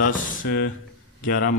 1011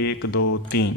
1 2 3،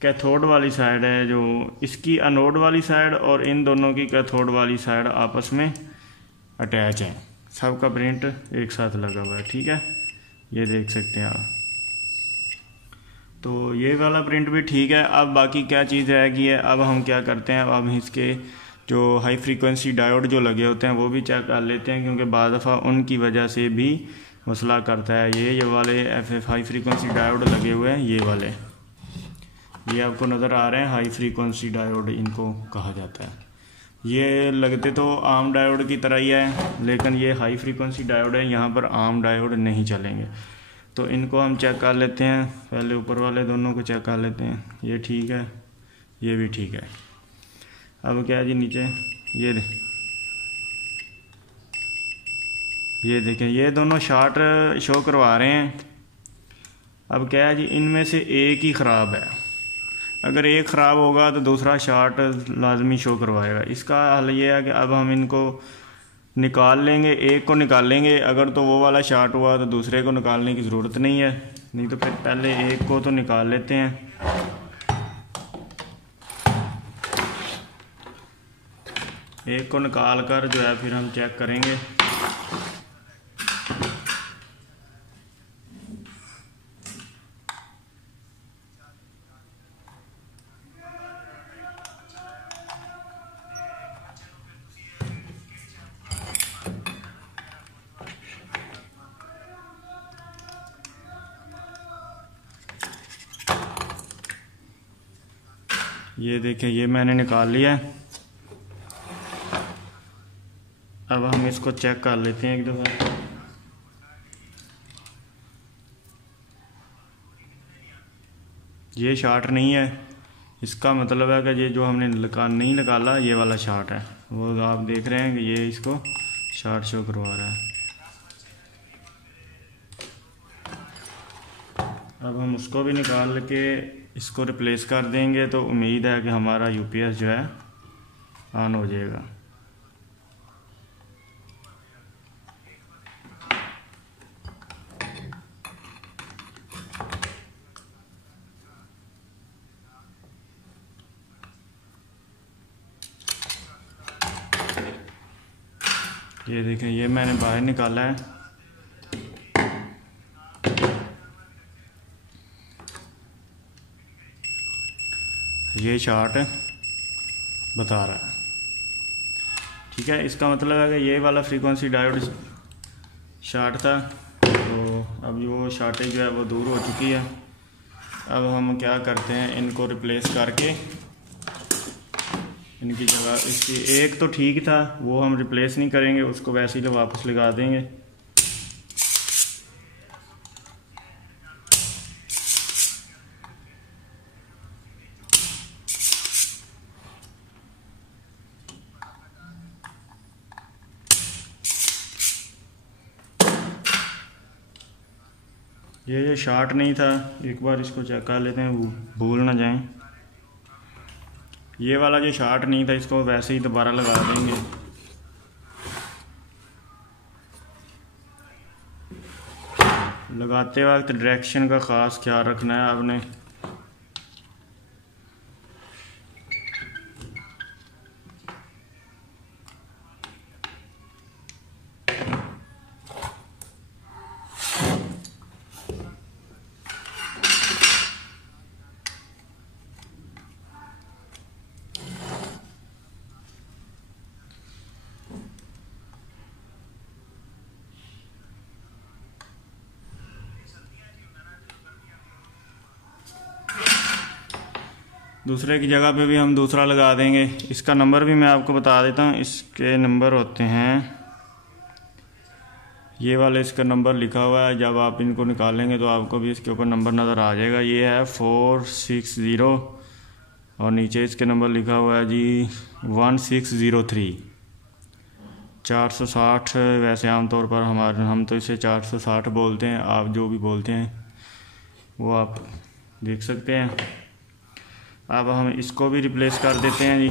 cathode वाली side है, जो इसकी एनोड वाली साइड और इन दोनों की कैथोड वाली साइड आपस में अटैच है। सबका प्रिंट एक साथ लगा हुआ है, ठीक है, ये देख सकते हैं आप। तो ये वाला प्रिंट भी ठीक है। अब बाकी क्या चीज़ रह गई है, अब हम क्या करते हैं, अब इसके जो हाई फ्रीक्वेंसी डायोड जो लगे होते हैं वो भी चेक कर लेते हैं, क्योंकि बाद दफ़ा उनकी वजह से भी मसला करता है। ये वाले FF हाई फ्रीक्वेंसी डायोड लगे हुए हैं, ये वाले, ये आपको नज़र आ रहे हैं, हाई फ्रीक्वेंसी डायोड इनको कहा जाता है। ये लगते तो आम डायोड की तरह ही है, लेकिन ये हाई फ्रीक्वेंसी डायोड है, यहाँ पर आम डायोड नहीं चलेंगे। तो इनको हम चेक कर लेते हैं, पहले ऊपर वाले दोनों को चेक कर लेते हैं। ये ठीक है, ये भी ठीक है। अब क्या है जी, नीचे ये देखें, ये दोनों शार्ट शो करवा रहे हैं। अब क्या है जी, इनमें से एक ही ख़राब है। अगर एक ख़राब होगा तो दूसरा शार्ट लाजमी शो करवाएगा। इसका हल ये है कि अब हम इनको निकाल लेंगे, एक को निकाल लेंगे। अगर तो वो वाला शार्ट हुआ तो दूसरे को निकालने की ज़रूरत नहीं है, नहीं तो फिर पहले एक को तो निकाल लेते हैं। एक को निकाल कर जो है फिर हम चेक करेंगे। ये देखें, ये मैंने निकाल लिया है। अब हम इसको चेक कर लेते हैं एक दफ़ा। ये शार्ट नहीं है, इसका मतलब है कि ये जो हमने नहीं निकाला ये वाला शार्ट है। वो आप देख रहे हैं कि ये इसको शार्ट शो करवा रहा है। अब हम उसको भी निकाल के इसको रिप्लेस कर देंगे, तो उम्मीद है कि हमारा UPS जो है ऑन हो जाएगा। ये देखें, ये मैंने बाहर निकाला है। ये शार्ट बता रहा है, ठीक है। इसका मतलब है कि ये वाला फ्रीक्वेंसी डायोड शार्ट था, तो अब वो शार्टेज जो है वो दूर हो चुकी है। अब हम क्या करते हैं, इनको रिप्लेस करके इनकी जगह, इसकी एक तो ठीक था वो हम रिप्लेस नहीं करेंगे, उसको वैसे ही वापस लगा देंगे। ये शार्ट नहीं था, एक बार इसको चेक कर लेते हैं, भूल ना जाएं। ये वाला जो शार्ट नहीं था इसको वैसे ही दोबारा लगा देंगे। लगाते वक्त डायरेक्शन का ख़ास ख्याल रखना है आपने। दूसरे की जगह पे भी हम दूसरा लगा देंगे। इसका नंबर भी मैं आपको बता देता हूँ। इसके नंबर होते हैं, ये वाले इसका नंबर लिखा हुआ है। जब आप इनको निकालेंगे तो आपको भी इसके ऊपर नंबर नज़र आ जाएगा। ये है 460 और नीचे इसके नंबर लिखा हुआ है जी 1603। 460 वैसे आमतौर पर हम तो इसे 460 बोलते हैं, आप जो भी बोलते हैं वो आप देख सकते हैं। अब हम इसको भी रिप्लेस कर देते हैं जी।